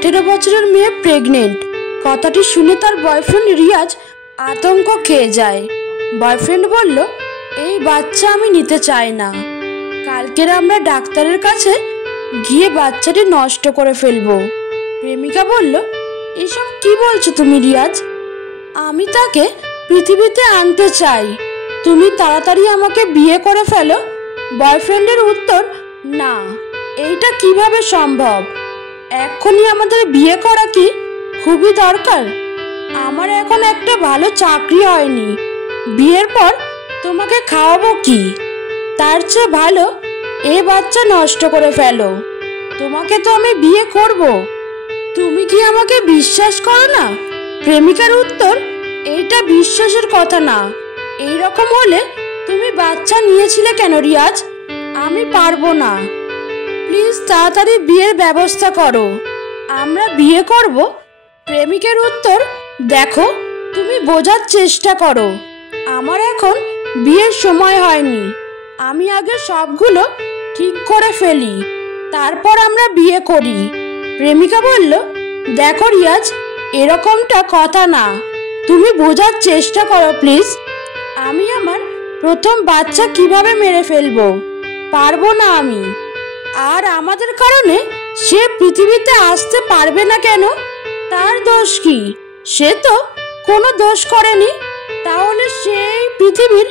18 বছরের মেয়ে প্রেগনেন্ট। কথাটি শুনে তার বয়ফ্রেন্ড রিয়াজ আতঙ্ক খেয়ে যায়। বয়ফ্রেন্ড বলল, এই বাচ্চা আমি নিতে চাই না। কালকের আমরা ডাক্তারের কাছে গিয়ে বাচ্চাটি নষ্ট করে ফেলবো। প্রেমিকা বলল, এসব কি বলছো তুমি রিয়াজ? আমি তাকে পৃথিবীতে আনতে চাই, তুমি তাড়াতাড়ি আমাকে বিয়ে করে ফেলো। বয়ফ্রেন্ডের উত্তর, না, এইটা কিভাবে সম্ভব? এক্ষুনি আমাদের বিয়ে করা কি খুবই দরকার? আমার এখন একটা ভালো চাকরি হয়নি, বিয়ের পর তোমাকে খাওয়াবো কি? তার চেয়ে ভালো এ বাচ্চা নষ্ট করে ফেলো, তোমাকে তো আমি বিয়ে করব। তুমি কি আমাকে বিশ্বাস করো না? প্রেমিকার উত্তর, এইটা বিশ্বাসের কথা না। এইরকম হলে তুমি বাচ্চা নিয়েছিলে কেন রিয়াজ? আমি পারবো না, প্লিজ তাড়াতাড়ি বিয়ের ব্যবস্থা করো, আমরা বিয়ে করব। প্রেমিকের উত্তর, দেখো তুমি বোঝার চেষ্টা করো, আমার এখন বিয়ের সময় হয়নি, আমি আগে সবগুলো ঠিক করে ফেলি, তারপর আমরা বিয়ে করি। প্রেমিকা বলল, দেখো রিয়াজ, এরকমটা কথা না, তুমি বোঝার চেষ্টা করো প্লিজ। আমি আমার প্রথম বাচ্চা কিভাবে মেরে ফেলবো? পারবো না আমি। আর আমাদের কারণে সে পৃথিবীতে আসতে পারবে না কেন? তার দোষ কি? সে তো কোনো দোষ করেনি, তাহলে সেই পৃথিবীর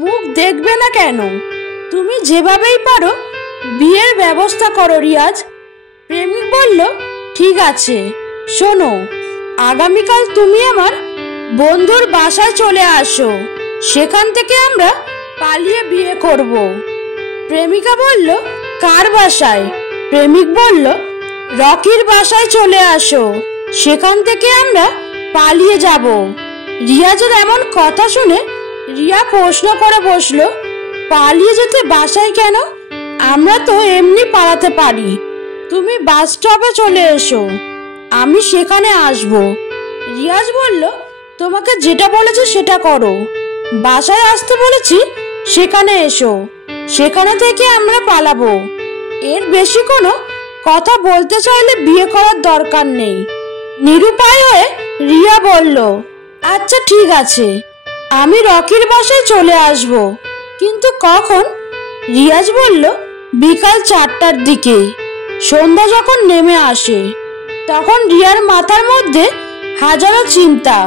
মুখ দেখবে না কেন? তুমি যেভাবেই পারো বিয়ের ব্যবস্থা করো রিয়াজ। প্রেমিক বলল, ঠিক আছে, শোনো, আগামীকাল তুমি আমার বন্ধুর বাসায় চলে আসো, সেখান থেকে আমরা পালিয়ে বিয়ে করব। প্রেমিকা বলল, কার বাসায়? প্রেমিক বলল, রকির বাসায় চলে আসো, সেখান থেকে আমরা পালিয়ে যাব। রিয়াজের এমন কথা শুনে রিয়া প্রশ্ন করে বসলো, পালিয়ে যেতে বাসায় কেন? আমরা তো এমনি পালাতে পারি। তুমি বাস স্টপে চলে এসো, আমি সেখানে আসব। রিয়াজ বলল, তোমাকে যেটা বলেছি সেটা করো, বাসায় আসতে বলেছি সেখানে এসো, সেখানে থেকে আমরা পালাবো। এর বেশি কোনো কথা বলতে চাইলে বিয়ে করার দরকার নেই। নিরুপায় হয়ে রিয়া বলল, আচ্ছা ঠিক আছে, আমি রকির বাসায় চলে আসব, কিন্তু কখন? রিয়াজ বলল, বিকাল 4টার দিকে। সন্ধ্যা যখন নেমে আসে তখন রিয়ার মাথার মধ্যে হাজারো চিন্তা।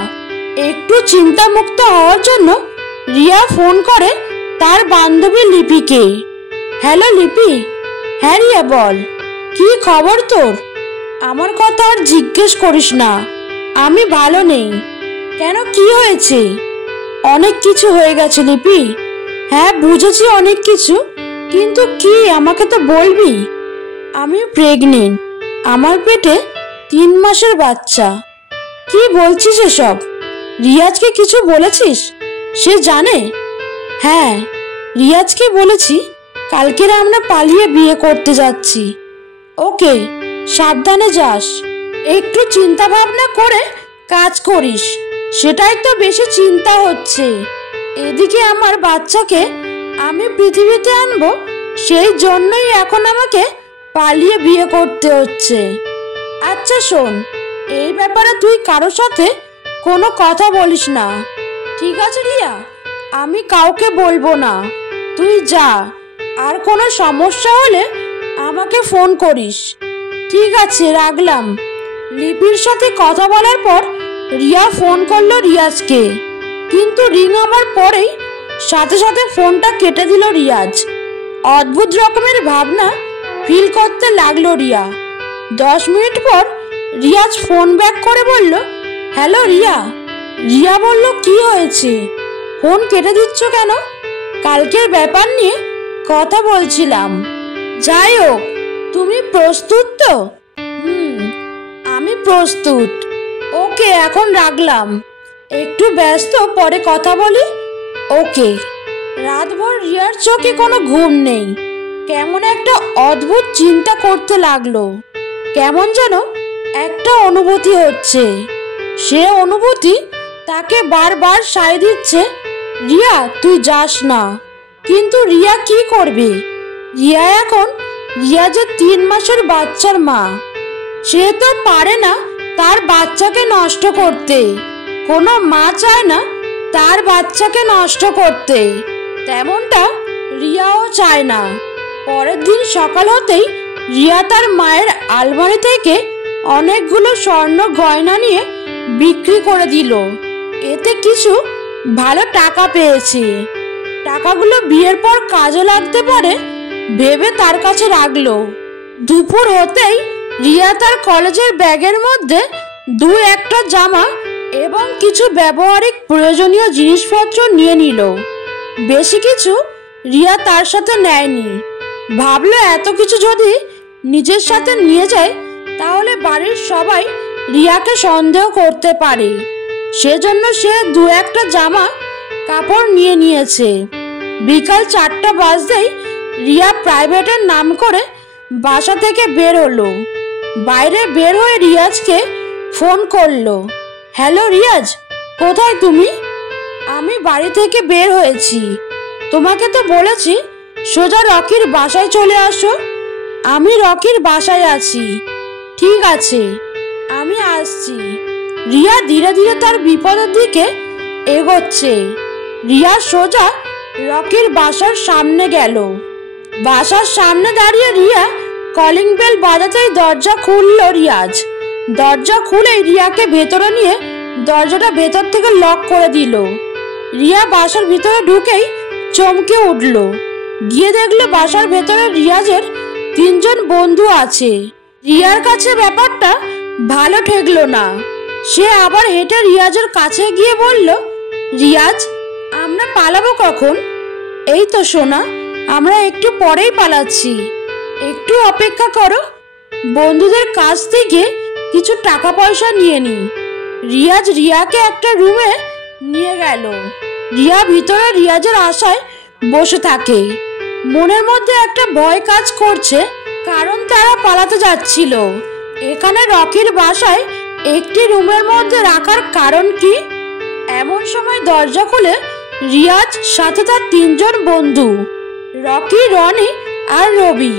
একটু চিন্তামুক্ত হওয়ার জন্য রিয়া ফোন করে তার বান্ধবী লিপিকে। হ্যালো লিপি। হ্যাঁ রিয়া বল, কি খবর তোর? আমার কথা আর জিজ্ঞেস করিস না, আমি ভালো নেই। কেন, কি হয়েছে? অনেক কিছু হয়ে গেছে লিপি। হ্যাঁ বুঝেছি অনেক কিছু, কিন্তু কি আমাকে তো বলবি। আমি প্রেগনেন্ট, আমার পেটে 3 মাসের বাচ্চা। কি বলছিস এসব? রিয়াজকে কিছু বলেছিস? সে জানে? হ্যাঁ, রিয়াজকে বলেছি কালকের আমরা পালিয়ে বিয়ে করতে যাচ্ছি। ওকে, সাবধানে যাস, একটু চিন্তা ভাবনা করে কাজ করিস, সেটাই তো বেশি চিন্তা হচ্ছে। এদিকে আমার বাচ্চাকে আমি পৃথিবীতে আনবো, সেই জন্যই এখন আমাকে পালিয়ে বিয়ে করতে হচ্ছে। আচ্ছা শোন, এই ব্যাপারে তুই কারোর সাথে কোনো কথা বলিস না, ঠিক আছে রিয়া? আমি কাউকে বলবো না, তুই যা, আর কোনো সমস্যা হলে আমাকে ফোন করিস। ঠিক আছে, রাখলাম। লিপির সাথে কথা বলার পর রিয়া ফোন করলো রিয়াজকে, কিন্তু রিং আমার পরেই সাথে সাথে ফোনটা কেটে দিল রিয়াজ। অদ্ভুত রকমের ভাবনা ফিল করতে লাগলো রিয়া। 10 মিনিট পর রিয়াজ ফোন ব্যাক করে বলল, হ্যালো রিয়া। রিয়া বলল, কি হয়েছে? ফোন কেটে দিচ্ছ কেন? কালকের ব্যাপার নিয়ে কথা বলছিলাম। যাই হোক, তুমি প্রস্তুত তো? আমি প্রস্তুত। ওকে, এখন রাখলাম, একটু ব্যস্ত, পরে কথা বলি। ওকে। রাতভর রিয়ার চোখে কোনো ঘুম নেই, কেমন একটা অদ্ভুত চিন্তা করতে লাগলো। কেমন যেন একটা অনুভূতি হচ্ছে, সে অনুভূতি তাকে বারবার সায় দিচ্ছে, রিয়া তুই যাস না। কিন্তু রিয়া কি করবে? রিয়া এখন রিয়াজের 3 মাসের বাচ্চার মা। সে তো পারে না তার বাচ্চাকে নষ্ট করতে, কোনো মা চায় না তার বাচ্চাকে নষ্ট করতে, তেমনটা রিয়াও চায় না। পরের দিন সকাল হতেই রিয়া তার মায়ের আলমারি থেকে অনেকগুলো স্বর্ণ গয়না নিয়ে বিক্রি করে দিল। এতে কিছু ভালো টাকা পেয়েছে। টাকাগুলো বিয়ের পর কাজে লাগতে পারে ভেবে তার কাছে রাখলো। দুপুর হতেই রিয়া তার কলেজের ব্যাগের মধ্যে একটা জামা এবং কিছু ব্যবহারিক প্রয়োজনীয় জিনিসপত্র নিয়ে নিল। বেশি কিছু রিয়া তার সাথে নেয়নি। ভাবলো এত কিছু যদি নিজের সাথে নিয়ে যায় তাহলে বাড়ির সবাই রিয়াকে সন্দেহ করতে পারে। সেজন্য সে একটা জামা কাপড় নিয়ে নিয়েছে। বিকাল 4টা বাজতেই রিয়া প্রাইভেটের নাম করে বাসা থেকে বের হলো। বাইরে বের হয়ে রিয়াজকে ফোন করলো। হ্যালো রিয়াজ, কোথায় তুমি? আমি বাড়ি থেকে বের হয়েছি। তোমাকে তো বলেছি সোজা রকির বাসায় চলে আসো। আমি রকির বাসায় আছি। ঠিক আছে, আমি আসছি। রিয়া ধীরে ধীরে তার বিপদের দিকে এগোচ্ছে। রিয়া সোজা রকির বাসার সামনে গেল। বাসার সামনে দাঁড়িয়ে রিয়া কলিং বেল বাজাতেই দরজা খুলল রিয়াজ। দরজা খুলে রিয়াকে ভেতরে নিয়ে দরজাটা ভেতর থেকে লক করে দিল। রিয়া বাসার ভিতরে ঢুকেই চমকে উঠল। গিয়ে দেখলো বাসার ভেতরে রিয়াজের 3জন বন্ধু আছে। রিয়ার কাছে ব্যাপারটা ভালো ঠেকলো না। সে আবার হেঁটে রিয়াজের কাছে গিয়ে বলল, রিয়াজ, আমরা পালাবো কখন? এই তো সোনা, আমরা একটু পরেই পালাচ্ছি, একটু অপেক্ষা করো। বন্ধুদের কাছ থেকে কিছু টাকা পয়সা নিয়ে নি। রিয়াজ রিয়াকে একটা রুমে নিয়ে গেল। রিয়া ভিতরে রিয়াজের আশায় বসে থাকে। মনের মধ্যে একটা ভয় কাজ করছে, কারণ তারা পালাতে যাচ্ছিল। এখানে রকির বাসায় একটি রুমের মধ্যে রাখার কারণ কি? এমন সময় দরজা খুলে রিয়াজ সাথে তার 3জন বন্ধু, রকি, রনি আর রবি।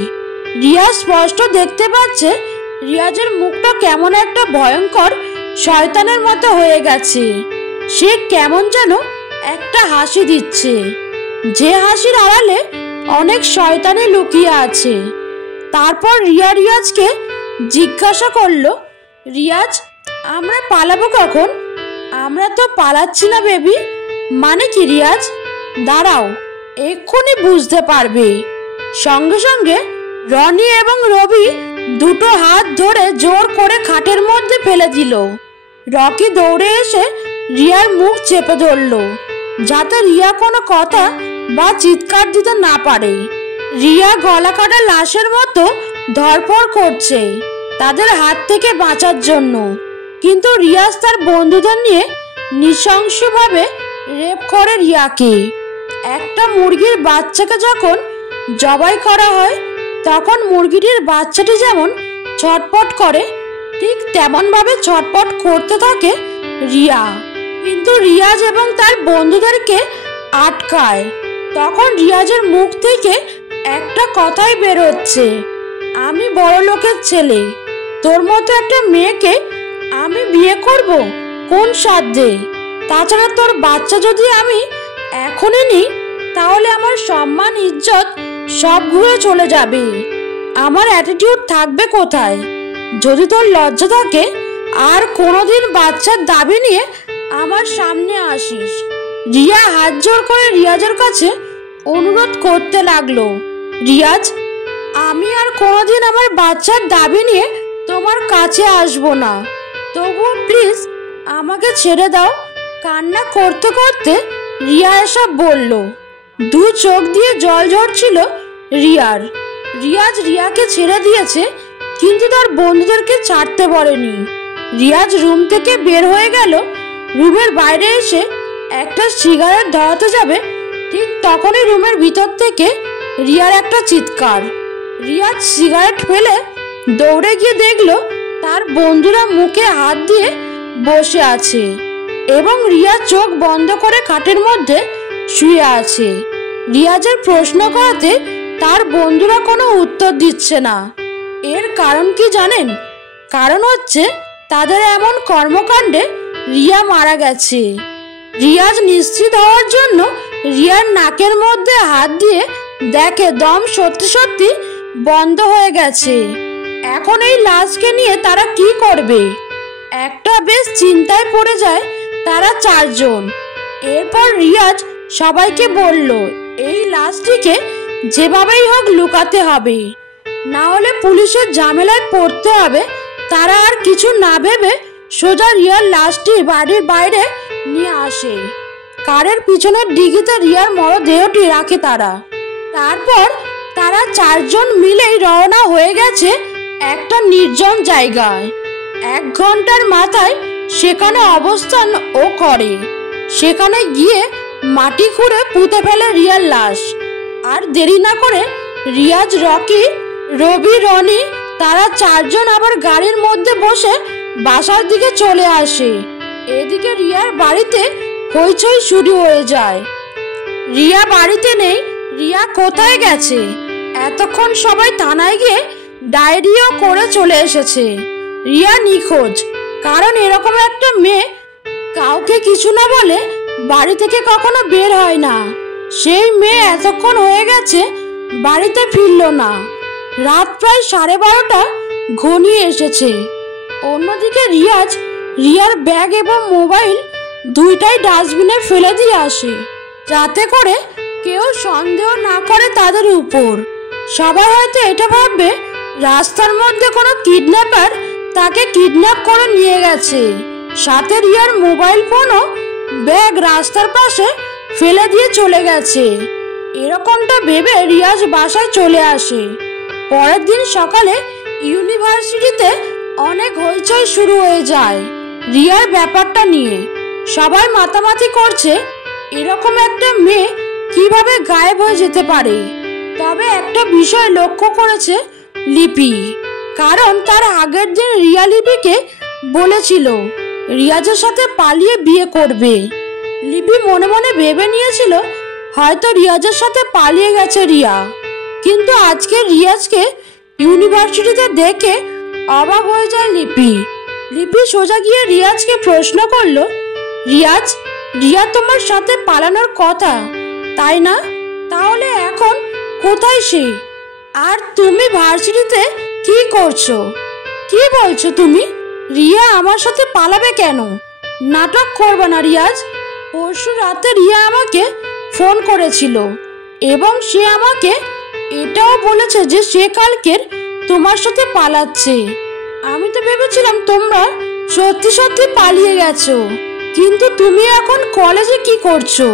রিয়াজ স্পষ্ট দেখতে পাচ্ছে রিয়াজের মুখটা কেমন একটা ভয়ঙ্কর শয়তানের মতো হয়ে গেছে। সে কেমন যেন একটা হাসি দিচ্ছে, যে হাসির আড়ালে অনেক শয়তানি লুকিয়ে আছে। তারপর রিয়া রিয়াজকে জিজ্ঞাসা করলো, রিয়াজ, আমরা পালাবো কখন? আমরা তো পালাচ্ছি না বেবি। মানে কি রিয়াজ? দাঁড়াও, এক্ষুনি বুঝতে পারবে। সঙ্গে সঙ্গে রনি এবং রবি দুটো হাত ধরে জোর করে খাটের মধ্যে ফেলে দিল। রকি দৌড়ে এসে রিয়ার মুখ চেপে ধরল, যাতে রিয়া কোনো কথা বা চিৎকার দিতে না পারে। রিয়া গলা কাটা লাশের মতো ধরপড় করছে তাদের হাত থেকে বাঁচার জন্য, কিন্তু রিয়াজ তার বন্ধুদের নিয়ে নৃশংসভাবে রেপ করে রিয়াকে। একটা মুরগির বাচ্চাকে যখন জবাই করা হয় তখন মুরগিটির বাচ্চাটি যেমন ছটপট করে, ঠিক তেমন ভাবে ছটপট করতে থাকে রিয়া। কিন্তু রিয়াজ এবং তার বন্ধুদেরকে আটকায়। তখন রিয়াজের মুখ থেকে একটা কথাই বের হচ্ছে, আমি বড় লোকের ছেলে, তোর মতো একটা মেয়েকে আমি বিয়ে করব কোন সাধ্যে? তাছাড়া তোর বাচ্চা যদি আমি এখনই নিই তাহলে আমার সম্মান, ইজ্জত সব ঘুরে চলে যাবে। আমার অ্যাটিটিউড থাকবে কোথায়? যদি তোর লজ্জা থাকে আর কোনোদিন বাচ্চার দাবি নিয়ে আমার সামনে আসিস। রিয়া হাত জোর করে রিয়াজের কাছে অনুরোধ করতে লাগলো, রিয়াজ, আমি আর কোনোদিন আমার বাচ্চার দাবি নিয়ে তোমার কাছে আসবো না। তবুও প্লিজ আমাকে ছেড়ে দাও। কান্না করতে করতে রিয়া এসব বলল। দু চোখ দিয়ে জল ঝরছিল রিয়ার। রিয়াজ রিয়াকে ছেড়ে দিয়েছে, কিন্তু তার বন্ধুদেরকে ছাড়তে বলেনি। রিয়াজ রুম থেকে বের হয়ে গেল। রুমের বাইরে এসে একটা সিগারেট ধরাতে যাবে, ঠিক তখনই রুমের ভিতর থেকে রিয়ার একটা চিৎকার। রিয়াজ সিগারেট ফেলে দৌড়ে গিয়ে দেখলো তার বন্ধুরা মুখে হাত দিয়ে বসে আছে এবং রিয়া চোখ বন্ধ করে খাটের মধ্যে শুয়ে আছে। রিয়াজের প্রশ্ন করাতে তার বন্ধুরা কোনো উত্তর দিচ্ছে না। এর কারণ কি জানেন? কারণ হচ্ছে তাদের এমন কর্মকাণ্ডে রিয়া মারা গেছে। রিয়াজ নিশ্চিত হওয়ার জন্য রিয়ার নাকের মধ্যে হাত দিয়ে দেখে দম সত্যি সত্যি বন্ধ হয়ে গেছে। এখন এই লাশকে নিয়ে তারা কি করবে? একটা বেশ চিন্তায় পড়ে যায় তারা চারজন। এরপর রিয়াজ সবাইকে বলল, এই লাশটিকে যেভাবেই হোক লুকাতে হবে, না হলে পুলিশের ঝামেলায় পড়তে হবে। তারা আর কিছু না ভেবে সোজা রিয়ার লাশটি বাড়ির বাইরে নিয়ে আসে। কারের পিছনের ডিগিতে রিয়ার মরদেহটি রাখে তারা। তারপর তারা চারজন মিলেই রওনা হয়ে গেছে একটা নির্জন জায়গায়। 1 ঘন্টার মাথায় সেখানে অবস্থান ও করে। সেখানে গিয়ে মাটি খুঁড়ে পুঁতে ফেলে রিয়ার লাশ। আর দেরি না করে রিয়াজ, রকি, রবি, রনি তারা চারজন আবার গাড়ির মধ্যে বসে বাসার দিকে চলে আসে। এদিকে রিয়ার বাড়িতে হইচই শুরু হয়ে যায়। রিয়া বাড়িতে নেই, রিয়া কোথায় গেছে? এতক্ষণ সবাই থানায় গিয়ে ডায়েরিও করে চলে এসেছে। রিয়া নিখোঁজ। কারণ এরকম একটা মেয়ে কাউকে কিছু না বলে বাড়ি থেকে কখনো বের হয় না। সেই মেয়ে এতক্ষণ হয়ে গেছে বাড়িতে ফিরল না। রাত প্রায় 12:30 ঘনিয়ে এসেছে। অন্যদিকে রিয়াজ রিয়ার ব্যাগ এবং মোবাইল দুইটাই ডাস্টবিনে ফেলে দিয়ে আসে, যাতে করে কেউ সন্দেহ না করে তাদের উপর। সবাই হয়তো এটা ভাববে রাস্তার মধ্যে কোনো কিডন্যাপার তাকে কিডন্যাপ করে নিয়ে গেছে। সাথে রিয়ার মোবাইল ফোনও ব্যাগ রাস্তার পাশে ফেলে দিয়ে চলে গেছে। এরকমটা ভেবে রিয়াজ বাসায় চলে আসে। পরের দিন সকালে ইউনিভার্সিটিতে অনেক হইচই শুরু হয়ে যায় রিয়ার ব্যাপারটা নিয়ে। সবাই মাতামাতি করছে এরকম একটা মেয়ে কিভাবে গায়েব হয়ে যেতে পারে। তবে একটা বিষয় লক্ষ্য করেছে লিপি, কারণ তার আগের দিন রিয়া লিপিকে বলেছিল রিয়াজের সাথে পালিয়ে বিয়ে করবে। লিপি মনে মনে ভেবে নিয়েছিল হয়তো রিয়াজের সাথে পালিয়ে গেছে রিয়া। কিন্তু আজকে রিয়াজকে ইউনিভার্সিটিতে দেখে অবাক হয়ে যায় লিপি। লিপি সোজা গিয়ে রিয়াজকে প্রশ্ন করলো, রিয়াজ, রিয়া তোমার সাথে পালানোর কথা তাই না? তাহলে এখন কোথায় সে? আর তুমি ভার্সিটিতে কি করছো? কি বলছো তুমি? রিয়া আমার সাথে পালাবে কেন? নাটক করবে না রিয়াজ। পরশু রাতে রিয়া আমাকে ফোন করেছিল এবং সে আমাকে এটাও বলেছে যে সে কালকের তোমার সাথে পালাচ্ছে। আমি তো ভেবেছিলাম তোমরা সত্যি সত্যি পালিয়ে গেছো, কিন্তু তুমি এখন কলেজে কি করছো?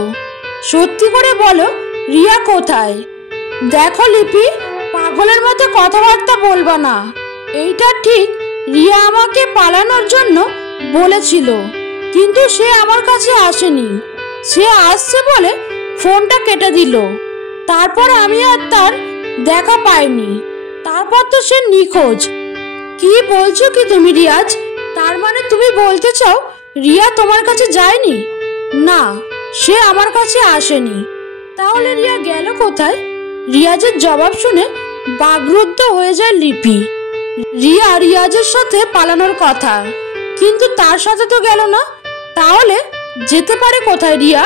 সত্যি করে বলো রিয়া কোথায়? দেখো লিপি, পাগলের মতো কথাবার্তা বলবা না। এইটা ঠিক, রিয়া আমাকে পালানোর জন্য বলেছিল, কিন্তু সে আমার কাছে আসেনি। সে আসছে বলে ফোনটা কেটে দিল। তারপর আমি আর তার দেখা পাইনি। তারপর তো সে নিখোঁজ। কি বলছো কি তুমি রিয়াজ? তার মানে তুমি বলতে চাও রিয়া তোমার কাছে যায়নি? না, সে আমার কাছে আসেনি। তাহলে রিয়া গেল কোথায়? রিয়াজের জবাব শুনে বাকরুদ্ধ হয়ে যায় লিপি। রিয়া রিয়াজের সাথে পালানোর কথা, কিন্তু তার সাথে তো গেল না। তাহলে যেতে পারে কোথায় রিয়া?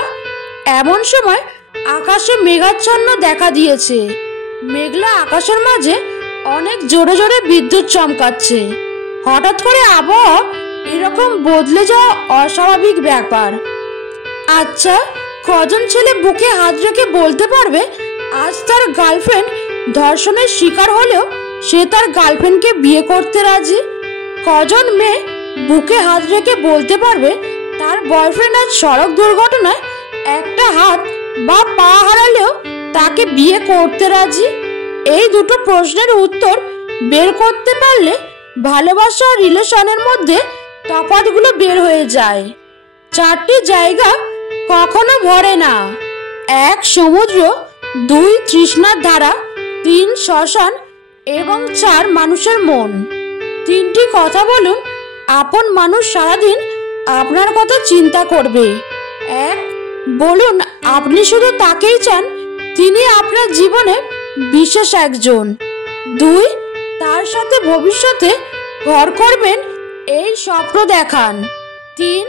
এমন সময় আকাশে মেঘাচ্ছন্ন দেখা দিয়েছে। মেঘলা আকাশের মাঝে অনেক জোরে জোরে বিদ্যুৎ চমকাচ্ছে। হঠাৎ করে আবহাওয়া এরকম বদলে যাওয়া অস্বাভাবিক ব্যাপার। আচ্ছা, কজন ছেলে বুকে হাত রেখে বলতে পারবে আজ তার গার্লফ্রেন্ড ধর্ষণের শিকার হলেও সে তার গার্লফ্রেন্ডকে বিয়ে করতে রাজি? কজন মেয়ে বুকে হাত রেখে বলতে পারবে তার বয়ফ্রেন্ড আজ সড়ক দুর্ঘটনায় একটা হাত বা পা হারালেও তাকে বিয়ে করতে রাজি? এই দুটো প্রশ্নের উত্তর বের করতে পারলে ভালোবাসা আর রিলেশনের মধ্যে তফাৎগুলো বের হয়ে যায়। 4টি জায়গা কখনো ভরে না। 1 সমুদ্র, 2 তৃষ্ণার ধারা, 3 শ্মশান এবং 4 মানুষের মন। 3টি কথা বলুন আপন মানুষ সারাদিন আপনার কথা চিন্তা করবে। 1 বলুন আপনি শুধু তাকেই চান, তিনি আপনার জীবনে বিশেষ একজন। 2 তার সাথে ভবিষ্যতে ঘর করবেন এই স্বপ্ন দেখান। 3,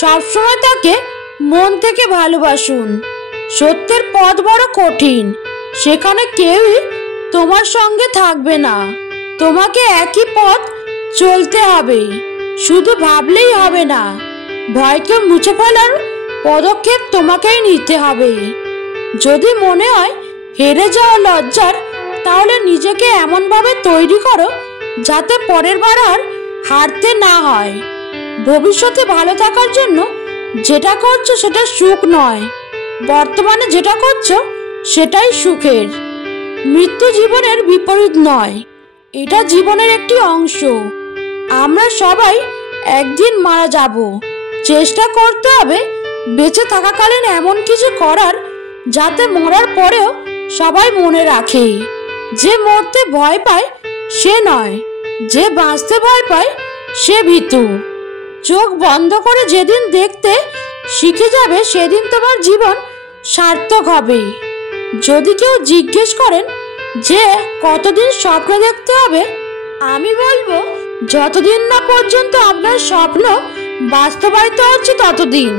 সবসময় তাকে মন থেকে ভালোবাসুন। সত্যের পথ বড় কঠিন, সেখানে কেউই তোমার সঙ্গে থাকবে না। তোমাকে একই পথ চলতে হবে, শুধু ভাবলেই হবে না। ভয়কে মুছে ফেলার পদক্ষেপ তোমাকেই নিতে হবে। যদি মনে হয় হেরে যাওয়া লজ্জার, তাহলে নিজেকে এমনভাবে তৈরি করো যাতে পরের বার আর হারতে না হয়। ভবিষ্যতে ভালো থাকার জন্য যেটা করছো সেটা সুখ নয়, বর্তমানে যেটা করছো সেটাই সুখের। মৃত্যু জীবনের বিপরীত নয়, এটা জীবনের একটি অংশ। আমরা সবাই একদিন মারা যাব। চেষ্টা করতে হবে বেঁচে থাকাকালীন এমন কিছু করার যাতে মরার পরেও সবাই মনে রাখে। যে মরতে ভয় পায় সে নয়, যে বাঁচতে ভয় পায় সে ভীতু। চোখ বন্ধ করে যেদিন দেখতে শিখে যাবে সেদিন তোমার জীবন সার্থক হবে। যদি কেউ জিজ্ঞেস করেন যে কতদিন স্বপ্ন দেখতে হবে, আমি বলবো যতদিন না পর্যন্ত আপনার স্বপ্ন বাস্তবায়িত হচ্ছে ততদিন।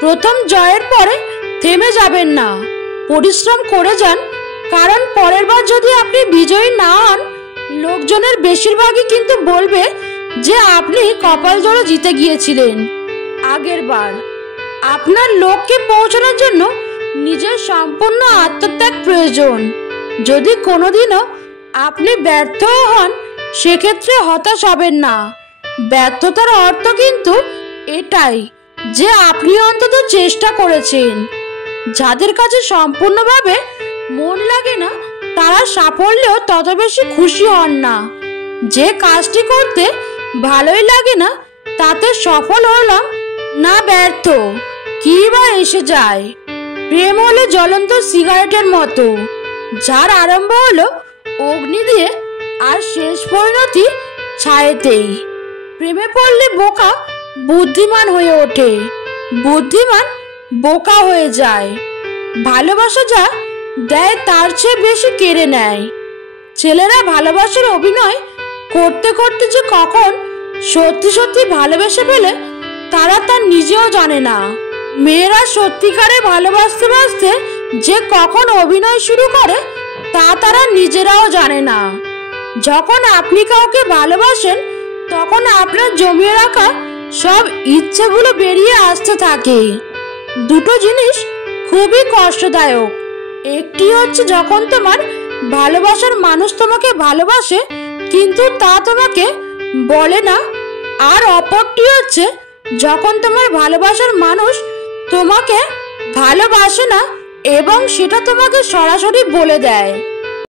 প্রথম জয়ের পরে থেমে যাবেন না, পরিশ্রম করে যান, কারণ পরের বার যদি আপনি বিজয়ী না হন, লোকজনের বেশিরভাগই কিন্তু বলবে যে আপনি কপাল জোরে জিতে গিয়েছিলেন আগের বার। আপনার লক্ষ্যে পৌঁছানোর জন্য নিজের সম্পূর্ণ আত্মত্যাগ প্রয়োজন। যদি কোনোদিনও আপনি ব্যর্থ হন, সেক্ষেত্রে হতাশ হবেন না। ব্যর্থতার অর্থ কিন্তু এটাই যে আপনি অন্তত চেষ্টা করেছেন। যাদের কাছে সম্পূর্ণভাবে মন লাগে না, তারা সাফল্যেও তত বেশি খুশি হন না। যে কাজটি করতে ভালোই লাগে না, তাতে সফল হলাম না ব্যর্থ কি বা এসে যায়। প্রেম হলো জ্বলন্ত সিগারেটের মতো, যার আরম্ভ হলো অগ্নি দিয়ে আর শেষ পরিণতি ছায়েতেই। প্রেমে পড়লে বোকা বুদ্ধিমান হয়ে ওঠে, বুদ্ধিমান বোকা হয়ে যায়। ভালোবাসা যা দেয় তার চেয়ে বেশি কেড়ে নেয়। ছেলেরা ভালোবাসার অভিনয় করতে করতে যে কখন সত্যি সত্যি ভালোবেসে ফেলে তারা তা নিজেও জানে না। মেয়েরা সত্যিকারে ভালোবাসতে বাসতে যে কখন অভিনয় শুরু করে তা তারা নিজেরাও জানে না। যখন আপনি কাউকে ভালোবাসেন, তখন আপনার জমিয়ে রাখা সব ইচ্ছেগুলো বেরিয়ে আসতে থাকে। দুটো জিনিস খুবই কষ্টদায়ক। একটি হচ্ছে যখন তোমার ভালোবাসার মানুষ তোমাকে ভালোবাসে কিন্তু তা তোমাকে বলে না, আর অপরটি হচ্ছে যখন তোমার ভালোবাসার মানুষ তোমাকে ভালোবাসে না এবং সেটা তোমাকে সরাসরি বলে দেয়।